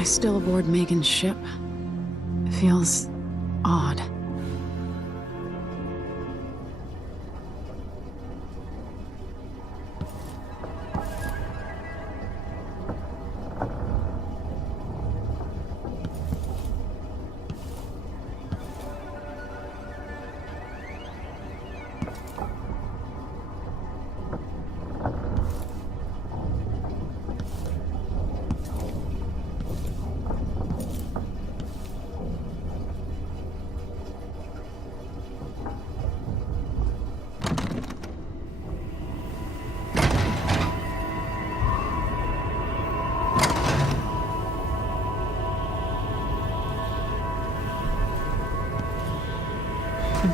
I still aboard Megan's ship? It feels odd.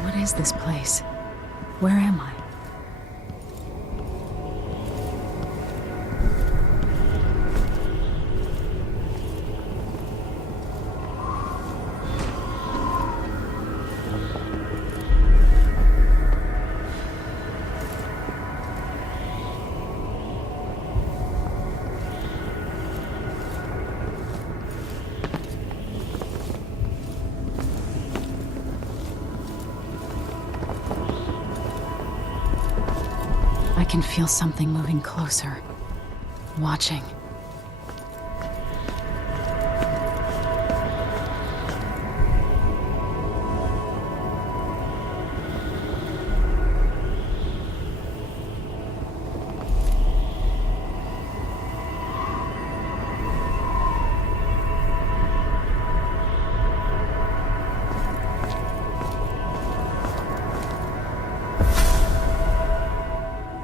What is this place? Where am I? I can feel something moving closer. Watching.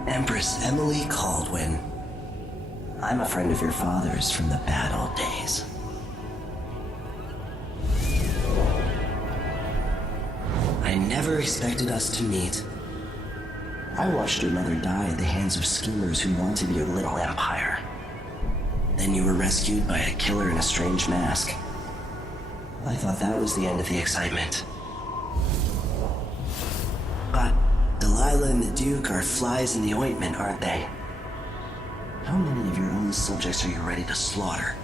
Empress Emily Caldwin. I'm a friend of your father's from the bad old days. I never expected us to meet. I watched your mother die at the hands of schemers who wanted your little empire. Then you were rescued by a killer in a strange mask. I thought that was the end of the excitement. But Delilah and the Duke are flies in the ointment, aren't they? How many of your own subjects are you ready to slaughter?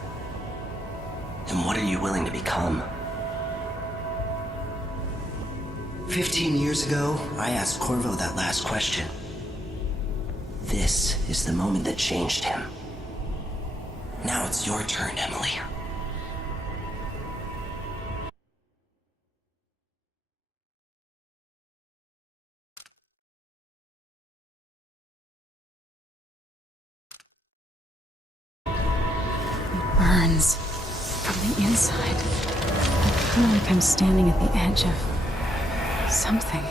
And what are you willing to become? 15 years ago, I asked Corvo that last question. This is the moment that changed him. Now it's your turn, Emily. Burns from the inside. I feel like I'm standing at the edge of something.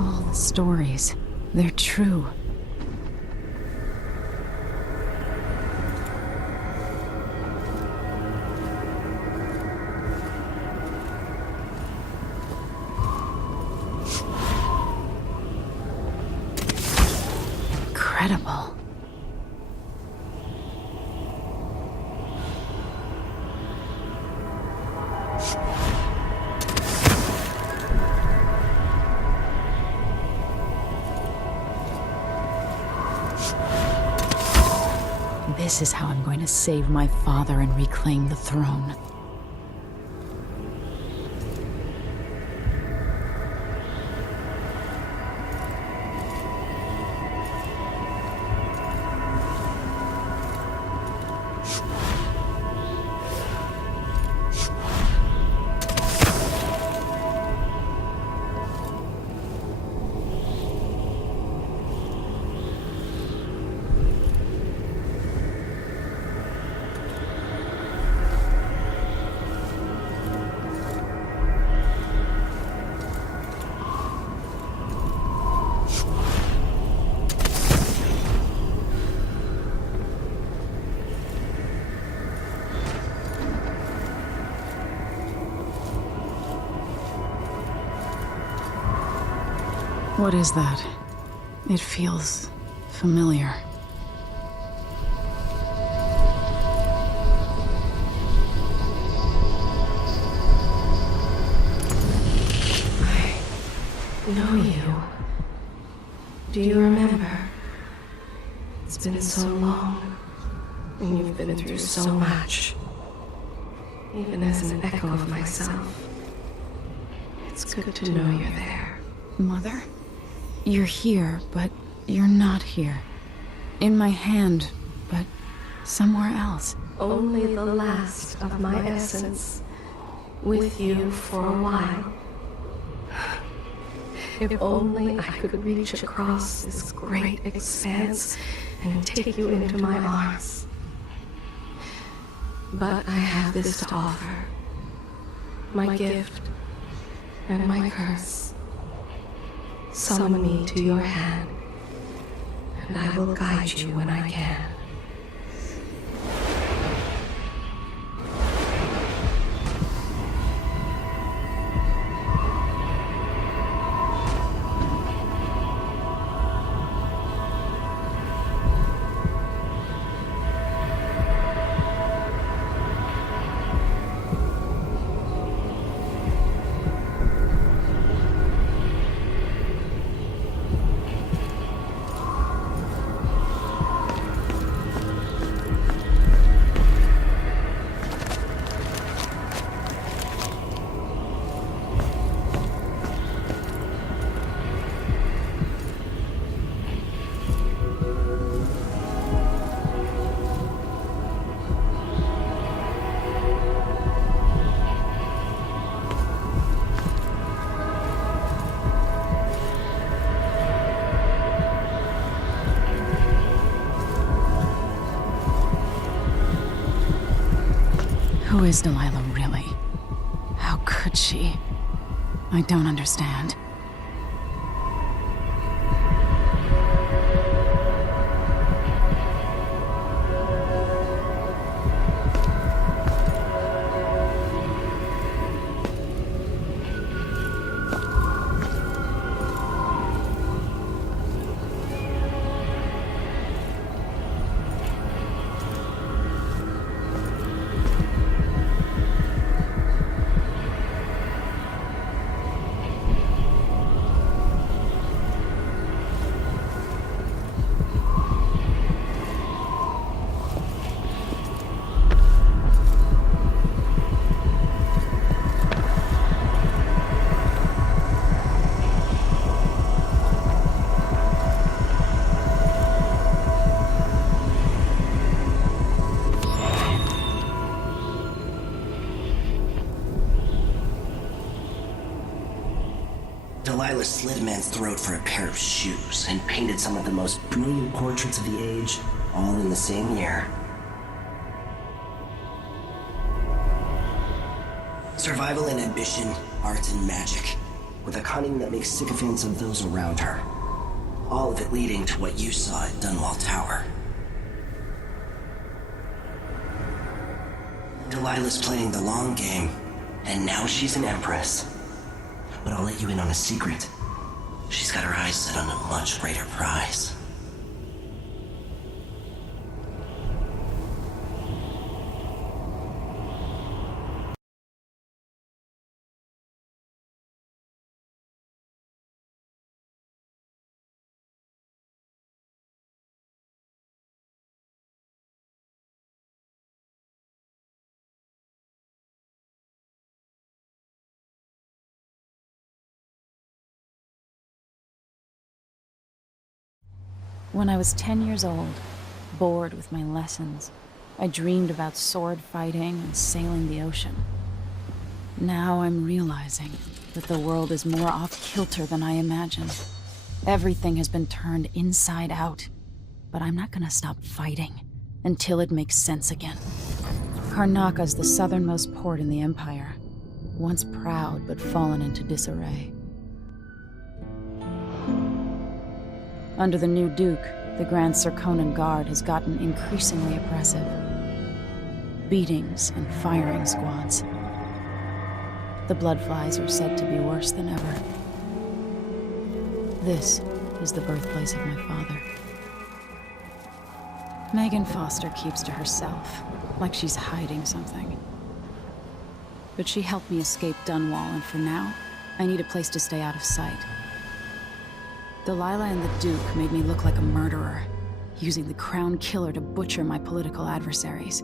All the stories, they're true. Incredible. This is how I'm going to save my father and reclaim the throne. What is that? It feels familiar. I know you. Do you remember? It's It's been so long, and you've been through so much. Even as an echo of myself, it's good to know you're there. Mother? You're here, but you're not here. In my hand, but somewhere else. Only the last of my essence, with you for a while. If only I could reach across this great expanse and take you into my arms. But I have this to offer. My gift and my curse. Summon me to your hand, and I will guide you when I can. Who is Delilah really? How could she? I don't understand. Delilah slit a man's throat for a pair of shoes and painted some of the most brilliant portraits of the age, all in the same year. Survival and ambition, art and magic, with a cunning that makes sycophants of those around her. All of it leading to what you saw at Dunwall Tower. Delilah's playing the long game, and now she's an empress. But I'll let you in on a secret. She's got her eyes set on a much greater prize. When I was 10 years old, bored with my lessons, I dreamed about sword fighting and sailing the ocean. Now I'm realizing that the world is more off-kilter than I imagined. Everything has been turned inside out, but I'm not gonna stop fighting until it makes sense again. Karnaka's the southernmost port in the Empire, once proud but fallen into disarray. Under the new Duke, the Grand Serkonan Guard has gotten increasingly oppressive. Beatings and firing squads. The Bloodflies are said to be worse than ever. This is the birthplace of my father. Megan Foster keeps to herself, like she's hiding something. But she helped me escape Dunwall, and for now, I need a place to stay out of sight. Delilah and the Duke made me look like a murderer, using the Crown Killer to butcher my political adversaries.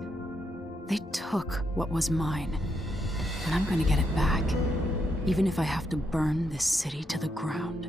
They took what was mine, and I'm gonna get it back, even if I have to burn this city to the ground.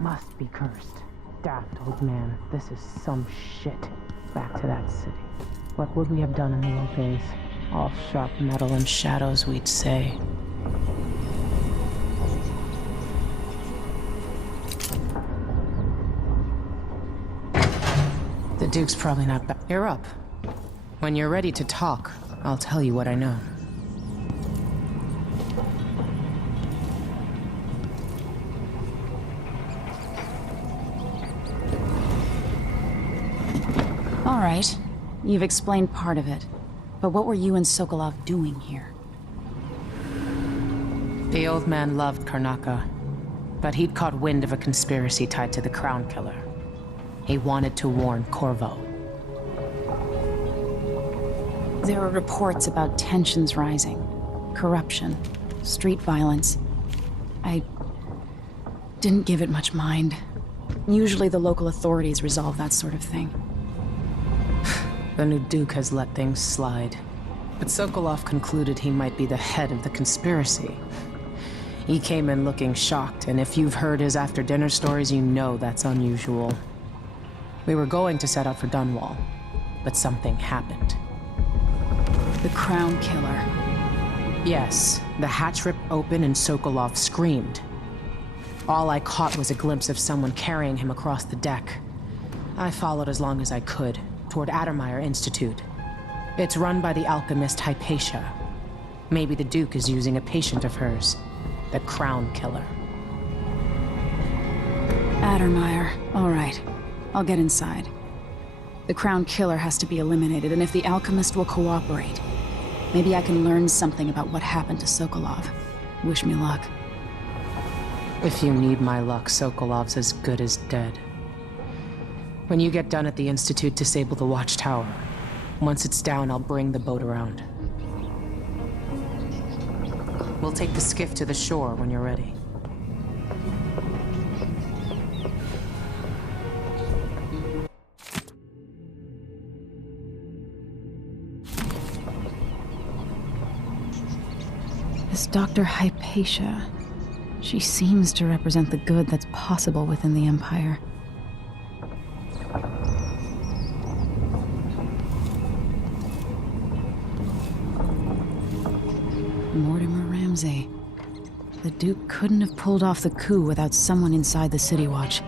must be cursed. Daft old man, this is some shit. Back to that city. What would we have done in the old days? All sharp metal and shadows, we'd say. The Duke's probably not back. You're up. When you're ready to talk, I'll tell you what I know. All right. You've explained part of it. But what were you and Sokolov doing here? The old man loved Karnaka, but he'd caught wind of a conspiracy tied to the Crown Killer. He wanted to warn Corvo. There are reports about tensions rising, corruption, street violence. I didn't give it much mind. Usually the local authorities resolve that sort of thing. The new Duke has let things slide. But Sokolov concluded he might be the head of the conspiracy. He came in looking shocked, and if you've heard his after-dinner stories, you know that's unusual. We were going to set out for Dunwall, but something happened. The Crown Killer. Yes, the hatch ripped open and Sokolov screamed. All I caught was a glimpse of someone carrying him across the deck. I followed as long as I could, toward Addermeyer Institute. It's run by the alchemist Hypatia. Maybe the Duke is using a patient of hers, the Crown Killer. Addermeyer. All right. I'll get inside. The Crown Killer has to be eliminated, and if the alchemist will cooperate, maybe I can learn something about what happened to Sokolov. Wish me luck. If you need my luck, Sokolov's as good as dead. When you get done at the Institute, disable the watchtower. Once it's down, I'll bring the boat around. We'll take the skiff to the shore when you're ready. This Dr. Hypatia, she seems to represent the good that's possible within the Empire. Mortimer Ramsey. The Duke couldn't have pulled off the coup without someone inside the City Watch.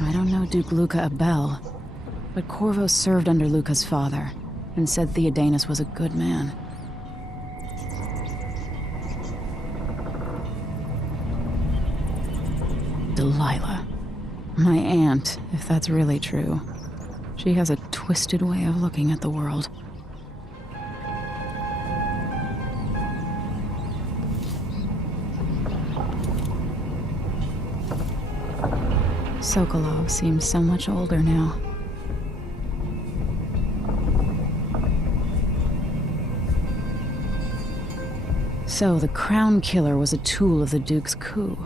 I don't know Duke Luca Abel, but Corvo served under Luca's father and said Theodanus was a good man. Delilah. My aunt, if that's really true. She has a twisted way of looking at the world. Sokolov seems so much older now. So the Crown Killer was a tool of the Duke's coup.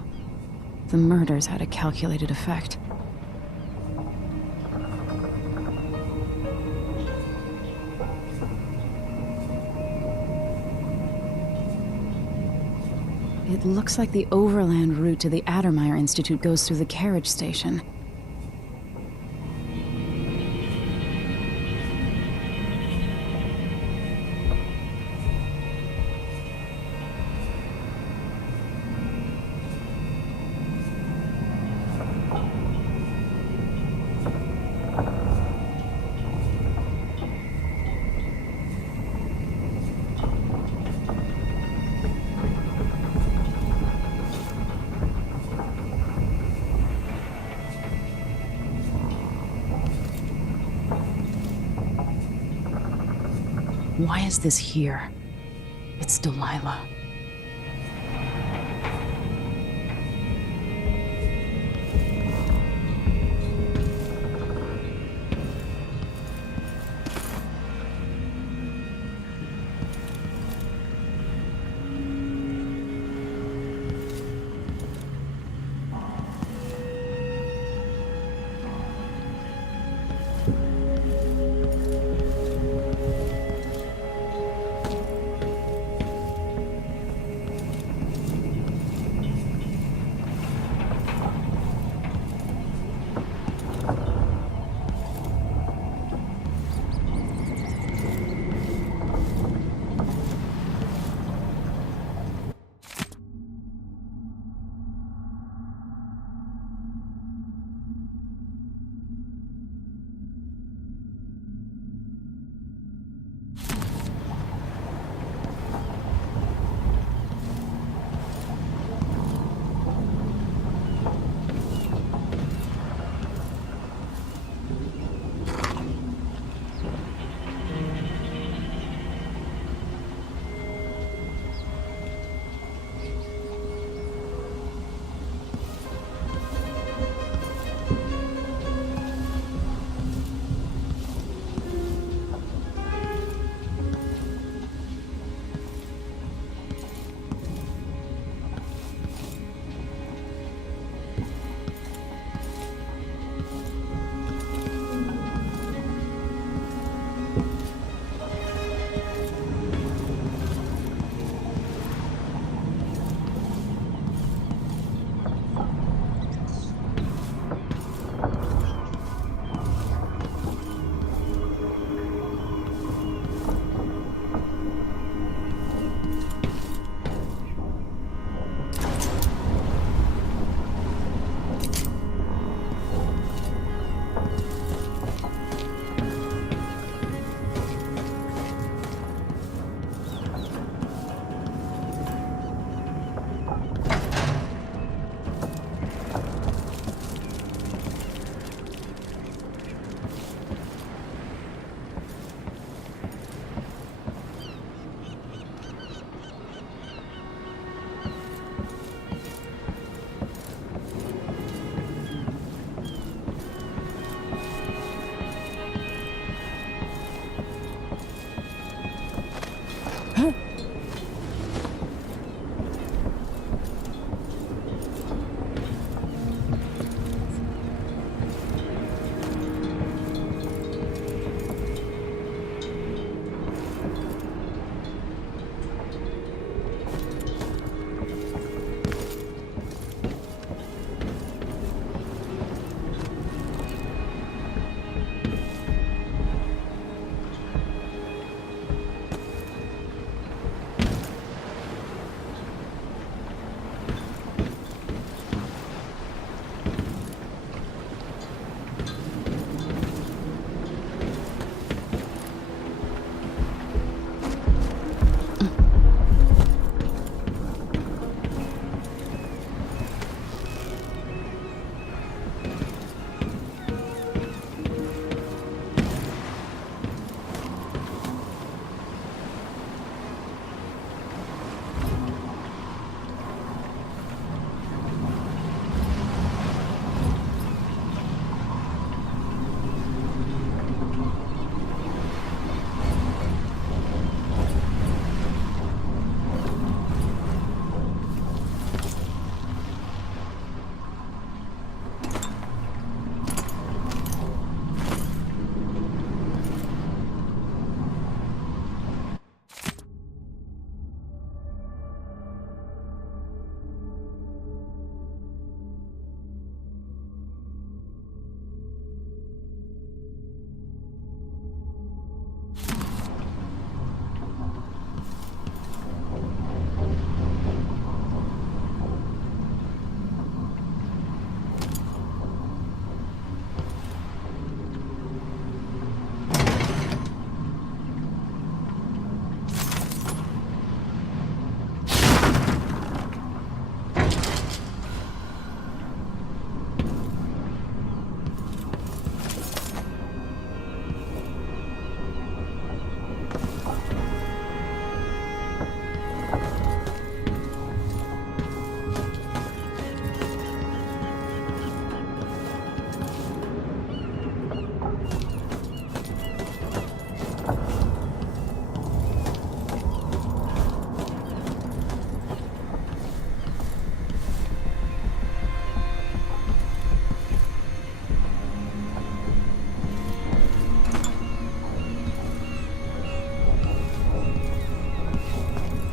The murders had a calculated effect. It looks like the overland route to the Addermeyer Institute goes through the carriage station. Why is this here? It's Delilah.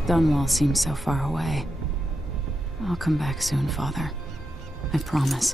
Dunwall seems so far away. I'll come back soon, Father. I promise.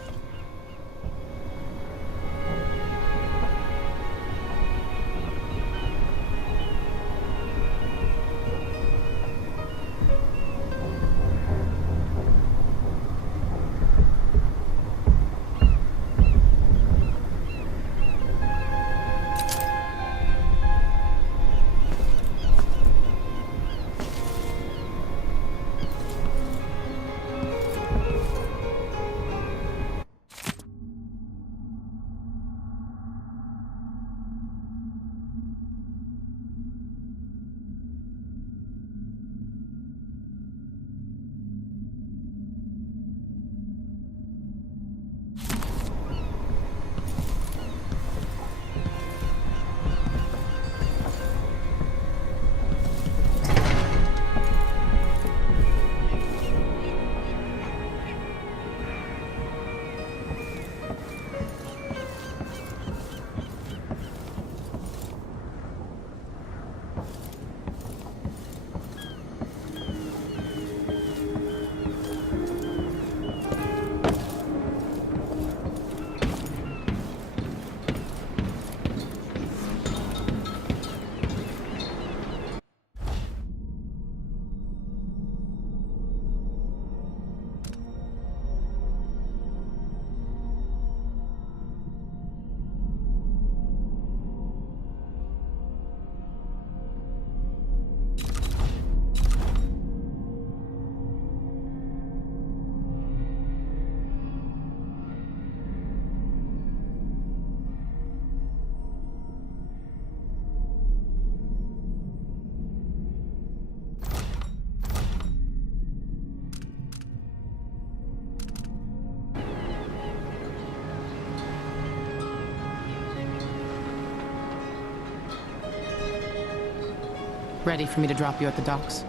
Ready for me to drop you at the docks?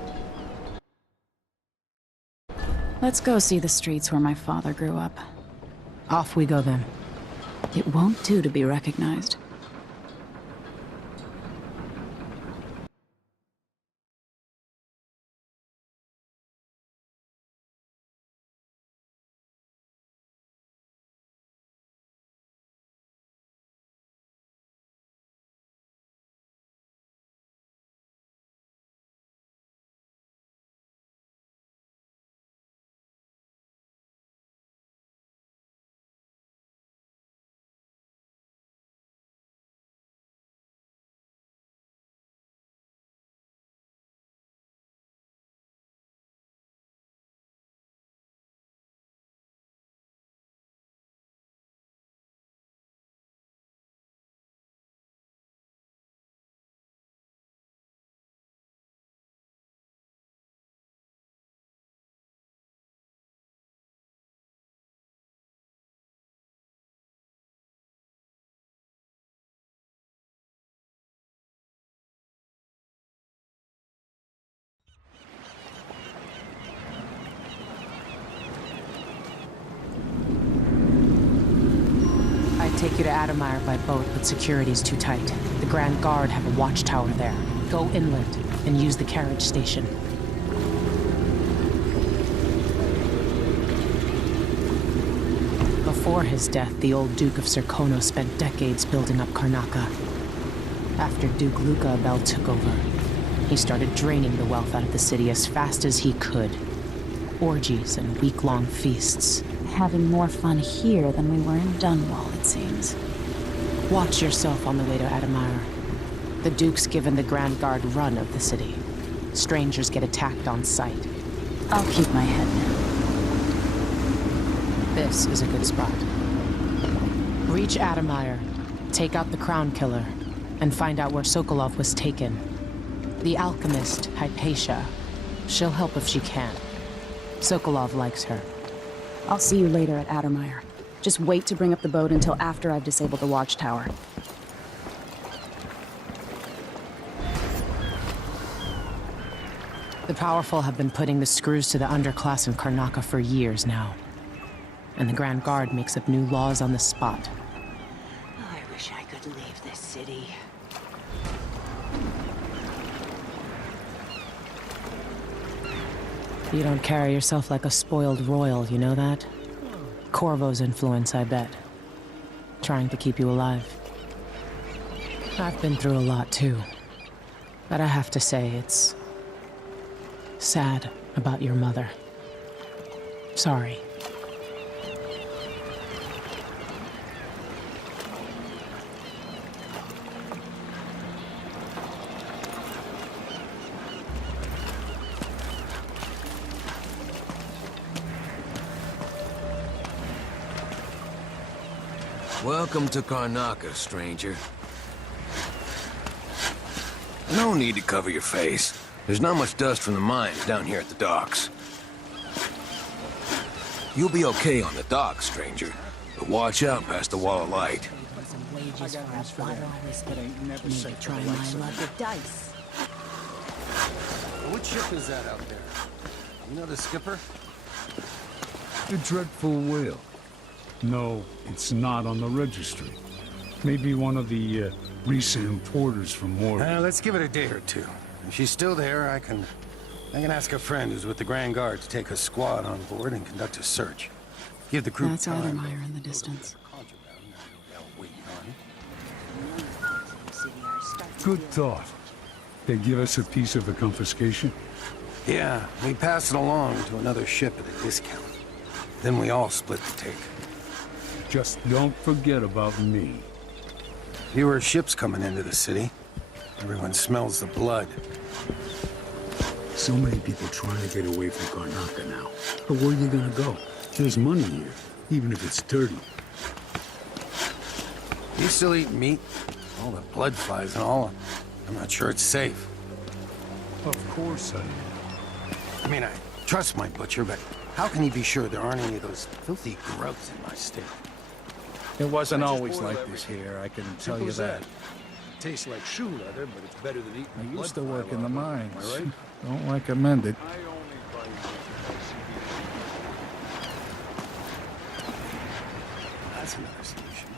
Let's go see the streets where my father grew up. Off we go then. It won't do to be recognized. I'd take you to Adamire by boat, but security's too tight. The Grand Guard have a watchtower there. Go inland and use the carriage station. Before his death, the old Duke of Serkono spent decades building up Karnaca. After Duke Luca Abel took over, he started draining the wealth out of the city as fast as he could. Orgies and week-long feasts. Having more fun here than we were in Dunwall, it seems. Watch yourself on the way to Adamire. The Duke's given the Grand Guard run of the city. Strangers get attacked on sight. I'll keep my head down. This is a good spot. Reach Adamire, take out the Crown Killer, and find out where Sokolov was taken. The alchemist, Hypatia. She'll help if she can. Sokolov likes her. I'll see you later at Adamire. Just wait to bring up the boat until after I've disabled the watchtower. The powerful have been putting the screws to the underclass in Karnaca for years now. And the Grand Guard makes up new laws on the spot. I wish I could leave this city. You don't carry yourself like a spoiled royal, you know that? Corvo's influence, I bet. Trying to keep you alive. I've been through a lot, too. But I have to say, it's sad about your mother. Sorry. Welcome to Karnaca, stranger. No need to cover your face. There's not much dust from the mines down here at the docks. You'll be okay on the docks, stranger. But watch out past the wall of light. Try my luck with dice. What ship is that out there? You know the skipper? A dreadful whale. No, it's not on the registry. Maybe one of the recent importers from Mordor. Let's give it a day or two. If she's still there, I can ask a friend who's with the Grand Guard to take a squad on board and conduct a search. Give the crew That's time. Outermeyer in the distance. Good thought. They give us a piece of the confiscation? Yeah, we pass it along to another ship at a discount. Then we all split the take. Just don't forget about me. Fewer ships coming into the city. Everyone smells the blood. So many people trying to get away from Karnaca now. But where are you gonna go? There's money here, even if it's dirty. You still eat meat? All the blood flies and all. I'm not sure it's safe. Of course I am. I mean, I trust my butcher, but how can he be sure there aren't any of those filthy grubs in my steak? It wasn't always like this here, I can tell you that. Tastes like shoe leather, but it's better than eating I used to work in the mines. Don't recommend it. That's another solution.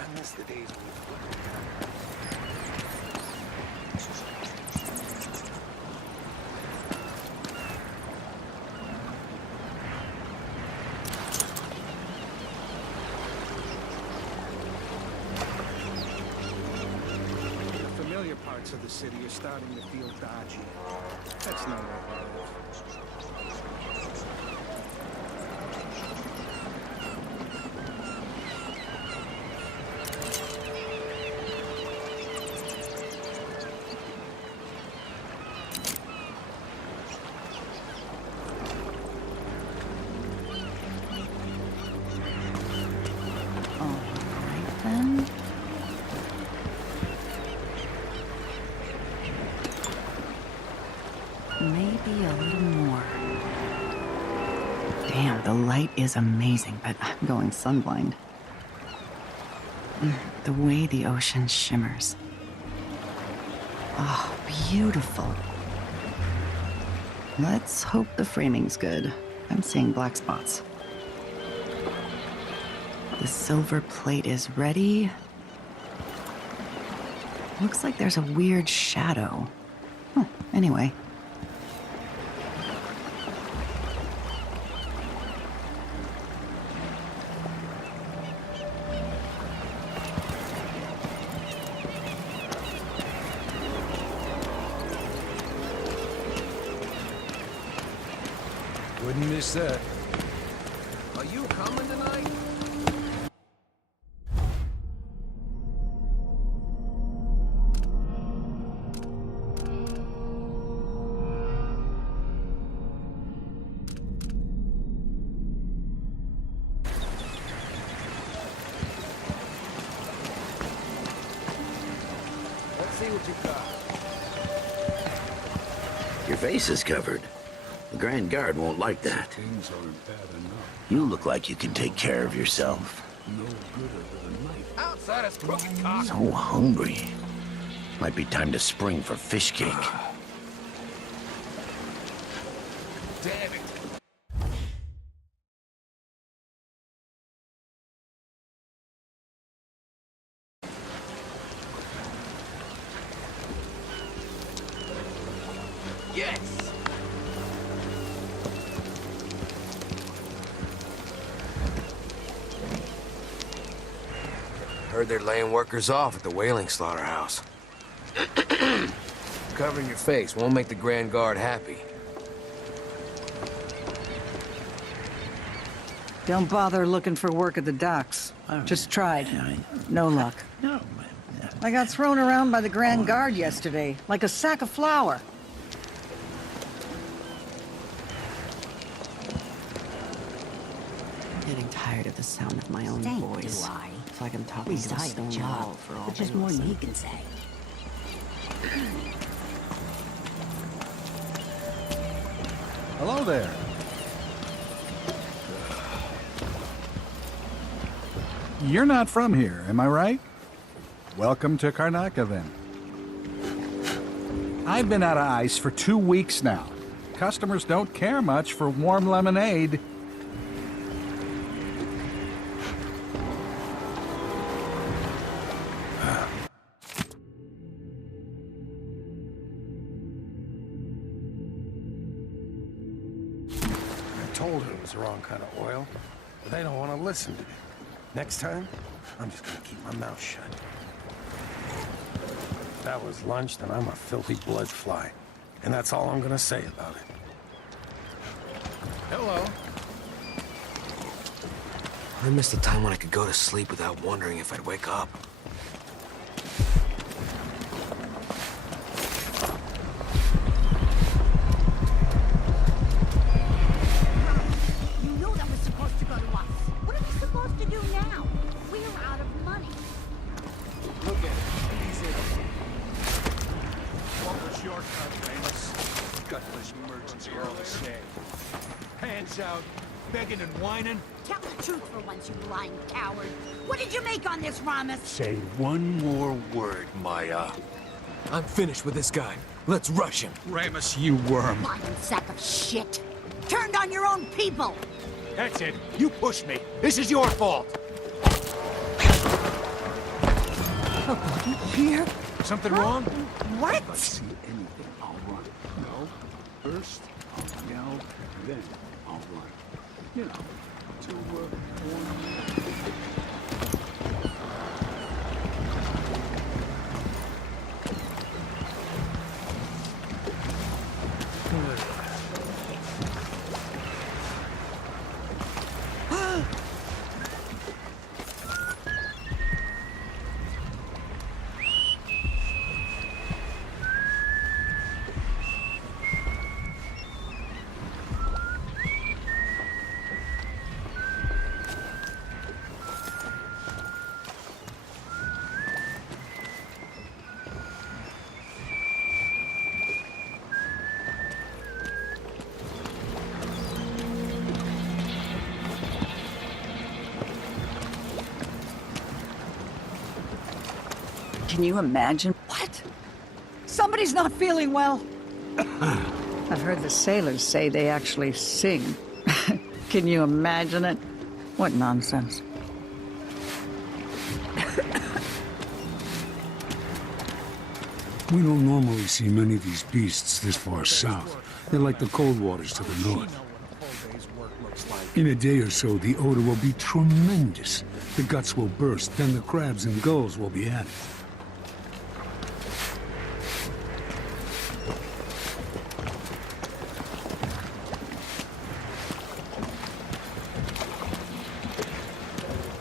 I miss the days when Familiar parts of the city are starting to feel dodgy. That's no way to live. Alright then. Maybe a little more. Damn, the light is amazing, but I'm going sunblind. The way the ocean shimmers. Oh, beautiful. Let's hope the framing's good. I'm seeing black spots. The silver plate is ready. Looks like there's a weird shadow. Huh, anyway. Wouldn't miss that. Are you coming tonight? Let's see what you got. Your face is covered. The Grand Guard won't like that. Things aren't bad enough. You look like you can take care of yourself. No gooder than a knife. Outside us, crooked cock. So hungry. Might be time to spring for fish cake. Damn it. Yes! Heard they're laying workers off at the whaling slaughterhouse. Covering your face won't make the Grand Guard happy. Don't bother looking for work at the docks. Just tried. No luck. No. I got thrown around by the Grand Guard yesterday, like a sack of flour. I'm getting tired of the sound of my own voice. Do I? It's like I'm talking to a stone wall for all Which is they more than listen. he can say. Hello there. You're not from here, am I right? Welcome to Karnaka, then. I've been out of ice for 2 weeks now. Customers don't care much for warm lemonade. I told her it was the wrong kind of oil, but they don't want to listen to me. Next time, I'm just gonna keep my mouth shut. If that was lunch, then I'm a filthy blood fly. And that's all I'm gonna say about it. Hello. I missed the time when I could go to sleep without wondering if I'd wake up. You knew that was supposed to go to us. What are we supposed to do now? We're out of money. Look at it. Easy. What was your cut, Amos? Gutless merchants are all the same. Hands out, begging and whining. Tell the truth for once, you lying coward. What did you make on this, Ramos? Say one more word, Maya. I'm finished with this guy. Let's rush him. Ramus, you worm. Lying sack of shit. Turned on your own people. That's it. You pushed me. This is your fault. Here? Something wrong? What? If I see anything, I'll run. No. First, I'll yell, then I'll run. You know, to Can you imagine? What? Somebody's not feeling well. I've heard the sailors say they actually sing. Can you imagine it? What nonsense. We don't normally see many of these beasts this far south. They're like the cold waters to the north. In a day or so, the odor will be tremendous. The guts will burst, then the crabs and gulls will be at it.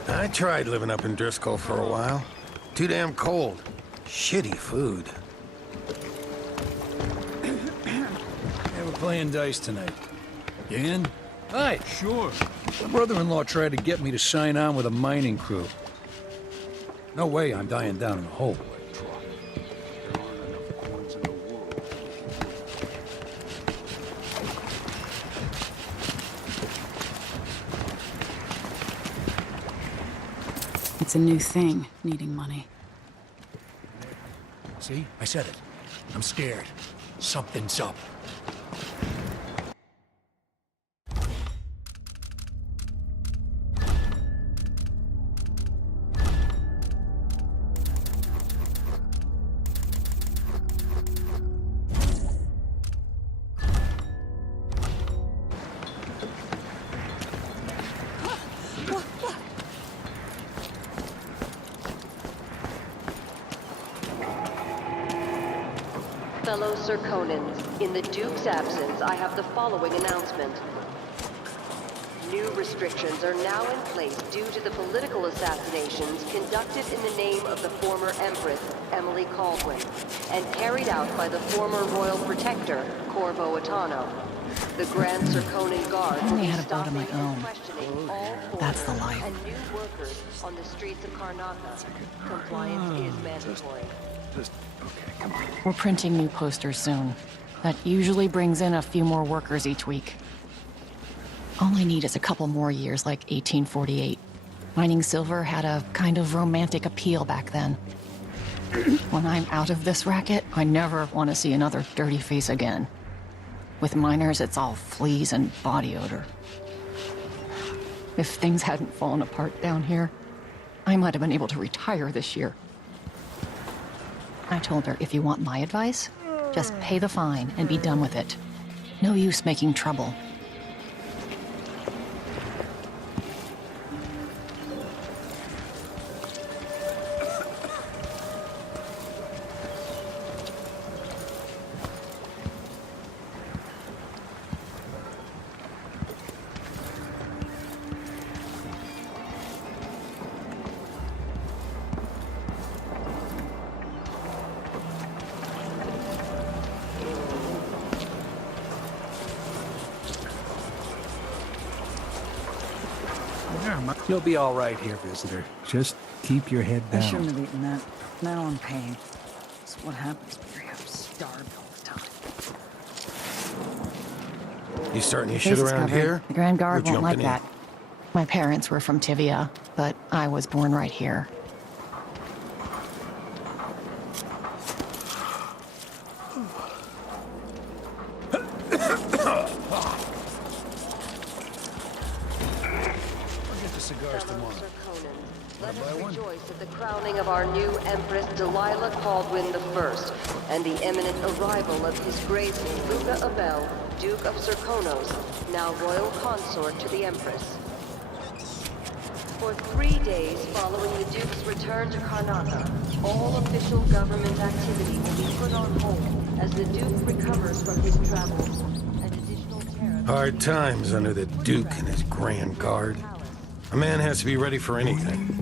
I tried living up in Driscoll for a while. Too damn cold. Shitty food. We're playing dice tonight. You in? Hi. Sure. My brother-in-law tried to get me to sign on with a mining crew. No way I'm dying down in a hole. It's a new thing, needing money. See? I said it. I'm scared. Something's up. fellow Serkonans, in the Duke's absence, I have the following announcement. New restrictions are now in place due to the political assassinations conducted in the name of the former Empress, Emily Caldwin, and carried out by the former Royal Protector, Corvo Atano. The Grand Serkonan Guard will only be had a boat of my stopping and own. questioning all That's the foreigners life. and new workers on the streets of Karnaca. Compliance is mandatory. We're printing new posters soon. That usually brings in a few more workers each week. All I need is a couple more years like 1848. Mining silver had a kind of romantic appeal back then. When I'm out of this racket, I never want to see another dirty face again. With miners, it's all fleas and body odor. If things hadn't fallen apart down here, I might have been able to retire this year. I told her, if you want my advice, just pay the fine and be done with it. No use making trouble. You'll be all right here, visitor. Just keep your head I down. shouldn't have eaten that. Now I'm paying. It's what happens when you're starved all the time. You starting your shit Case is around covered. here? The Grand Guard We're won't like jumping in. that. My parents were from Tivia, but I was born right here. I'll get the cigars Fellow tomorrow. Serkonans, let us rejoice at the crowning of our new Empress Delilah Caldwin I, and the imminent arrival of His Grace Luca Abel, Duke of Serkonos, now royal consort to the Empress. For 3 days following the Duke's return to Karnaca, all official government activity will be put on hold as the Duke recovers from his travels and additional tariffs. Hard times under the Duke and his Grand Guard. A man has to be ready for anything.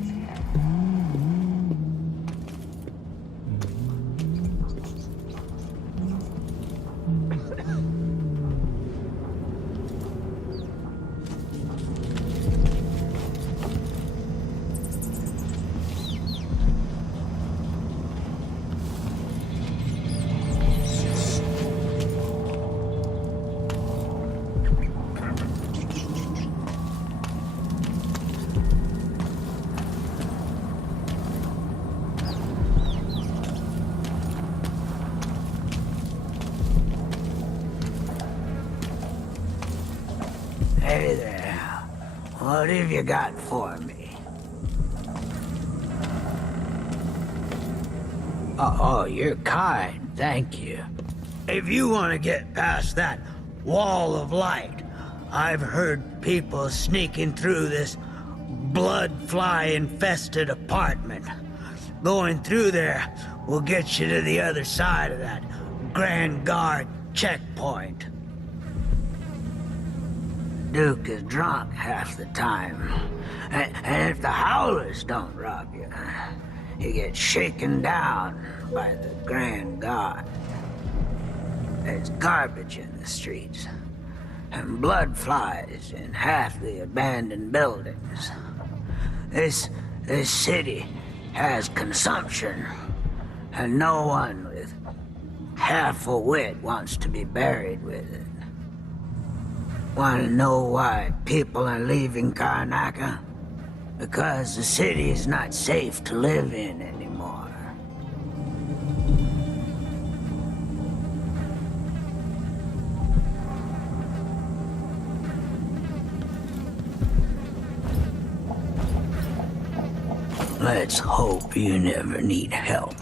Hey there. What have you got for me? Oh, you're kind. Thank you. If you want to get past that wall of light, I've heard people sneaking through this blood fly-infested apartment. Going through there will get you to the other side of that Grand Guard checkpoint. Duke is drunk half the time. And if the Howlers don't rob you, you get shaken down by the Grand Guard. There's garbage in the streets, and blood flies in half the abandoned buildings. This city has consumption, and no one with half a wit wants to be buried with it. Want to know why people are leaving Karnaca? Because the city is not safe to live in anymore. Let's hope you never need help.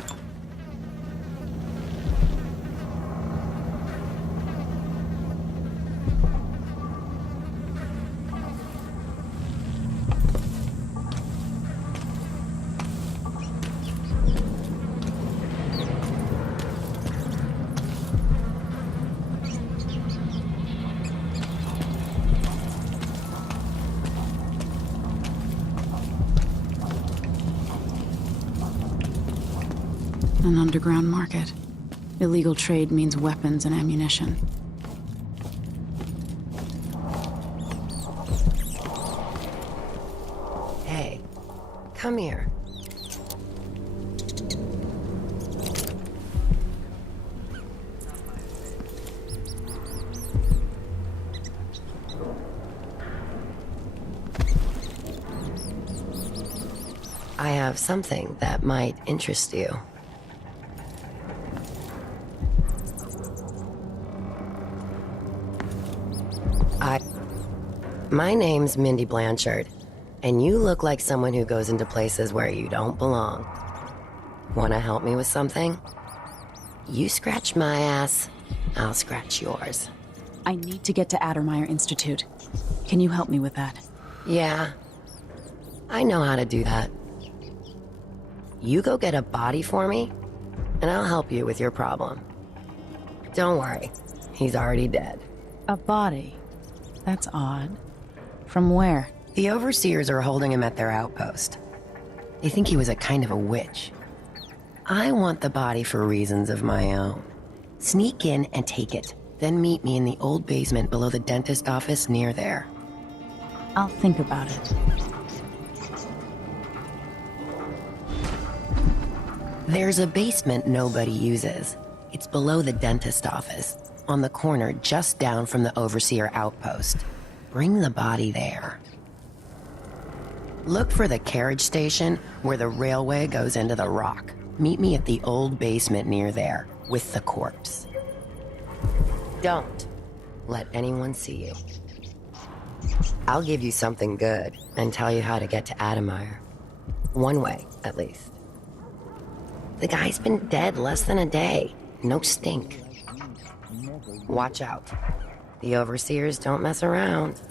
An underground market. Illegal trade means weapons and ammunition. Hey, come here. I have something that might interest you. My name's Mindy Blanchard, and you look like someone who goes into places where you don't belong. Wanna help me with something? You scratch my ass, I'll scratch yours. I need to get to Addermeyer Institute. Can you help me with that? Yeah, I know how to do that. You go get a body for me, and I'll help you with your problem. Don't worry, he's already dead. A body? That's odd. From where? The overseers are holding him at their outpost. They think he was a kind of a witch. I want the body for reasons of my own. Sneak in and take it, then meet me in the old basement below the dentist office near there. I'll think about it. There's a basement nobody uses. It's below the dentist office, on the corner just down from the overseer outpost. Bring the body there. Look for the carriage station where the railway goes into the rock. Meet me at the old basement near there, with the corpse. Don't let anyone see you. I'll give you something good and tell you how to get to Addermeyer. One way, at least. The guy's been dead less than a day. No stink. Watch out. The overseers don't mess around.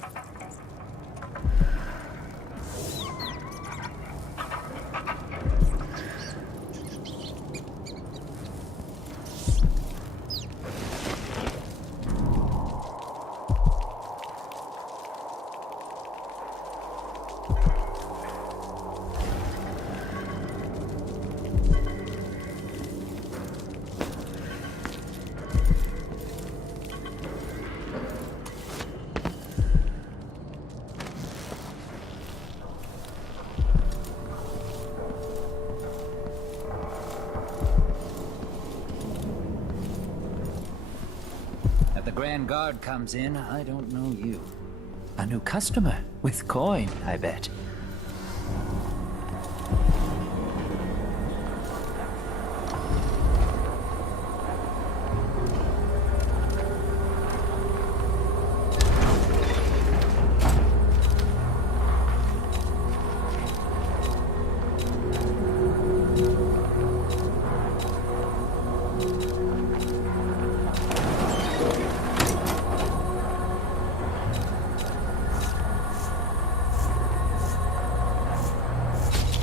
The Grand Guard comes in, I don't know you. A new customer, with coin, I bet.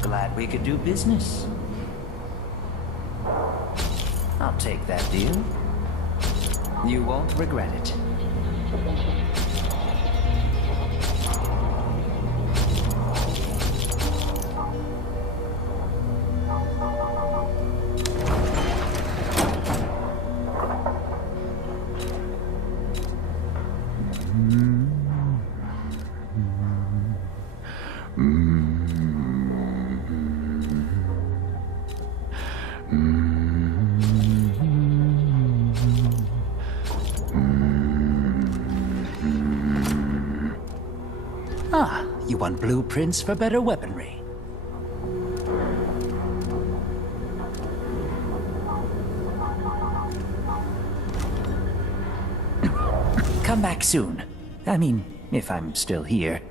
Glad we could do business. I'll take that deal. You won't regret it. Ah, you want blueprints for better weaponry. Come back soon. I mean, if I'm still here.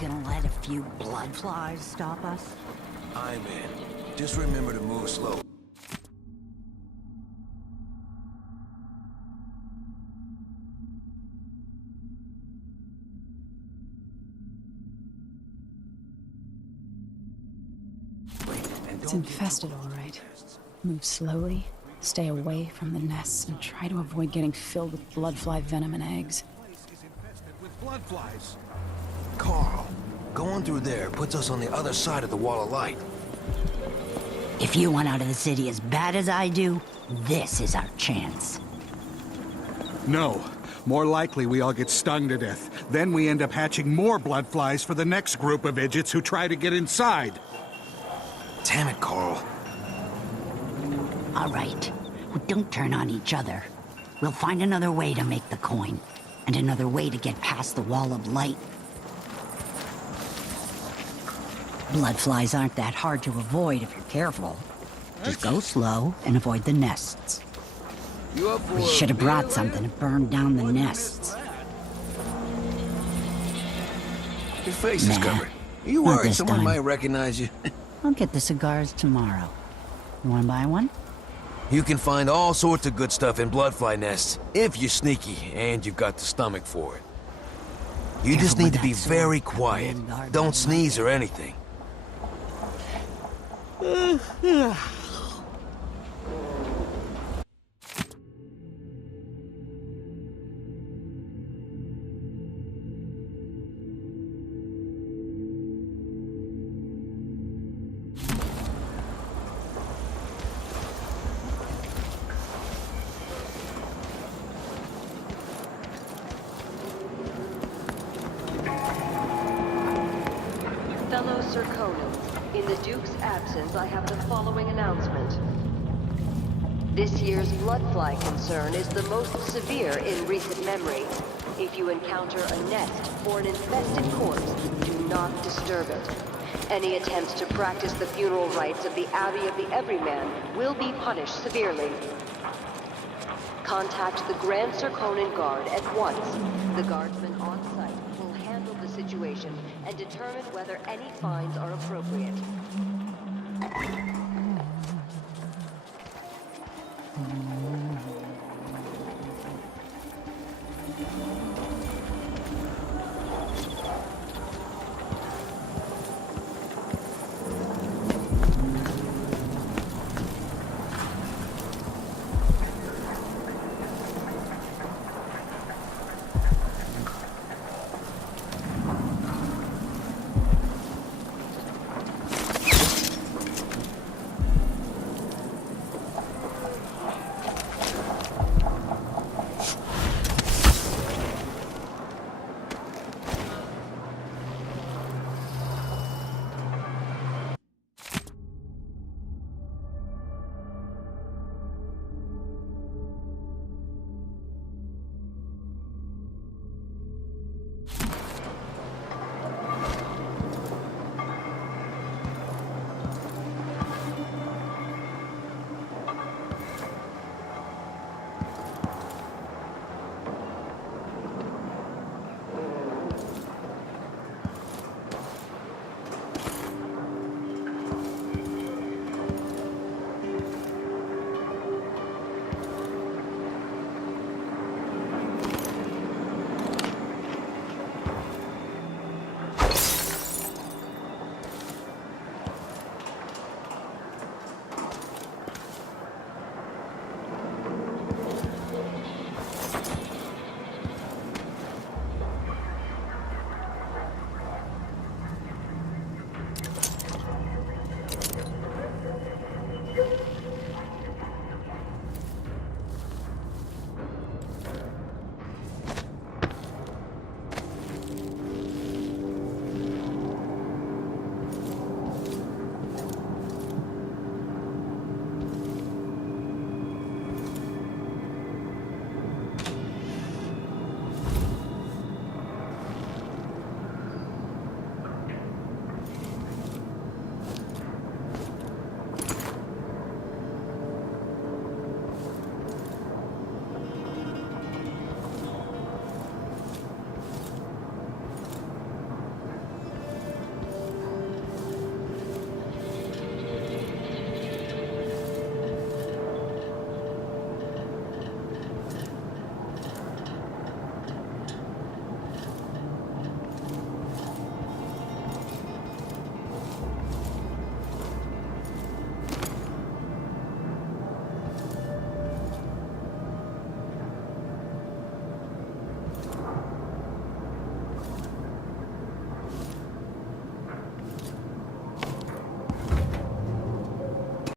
gonna let a few blood flies stop us? I'm in. Just remember to move slow. It's infested, all right. Move slowly, stay away from the nests, and try to avoid getting filled with bloodfly venom and eggs. With blood flies. Carl, going through there puts us on the other side of the wall of light. If you want out of the city as bad as I do, this is our chance. No. More likely we all get stung to death. Then we end up hatching more blood flies for the next group of idiots who try to get inside. Damn it, Carl. All right. Well, don't turn on each other. We'll find another way to make the coin, and another way to get past the wall of light. Blood flies aren't that hard to avoid if you're careful. Just go slow and avoid the nests. We should have brought something to burn down the nests. Your face is covered. Are you not worried this someone time. might recognize you? I'll get the cigars tomorrow. You wanna buy one? You can find all sorts of good stuff in bloodfly nests, if you're sneaky and you've got the stomach for it. You just need to be very quiet. Don't sneeze or anything. Fellow Serkonans, in the Duke's absence, I have the following announcement. This year's bloodfly concern is the most severe in recent memory. If you encounter a nest or an infested corpse, do not disturb it. Any attempts to practice the funeral rites of the Abbey of the Everyman will be punished severely. Contact the Grand Serkonan Guard at once. The guardsmen on site will handle the situation and determine whether any fines are appropriate.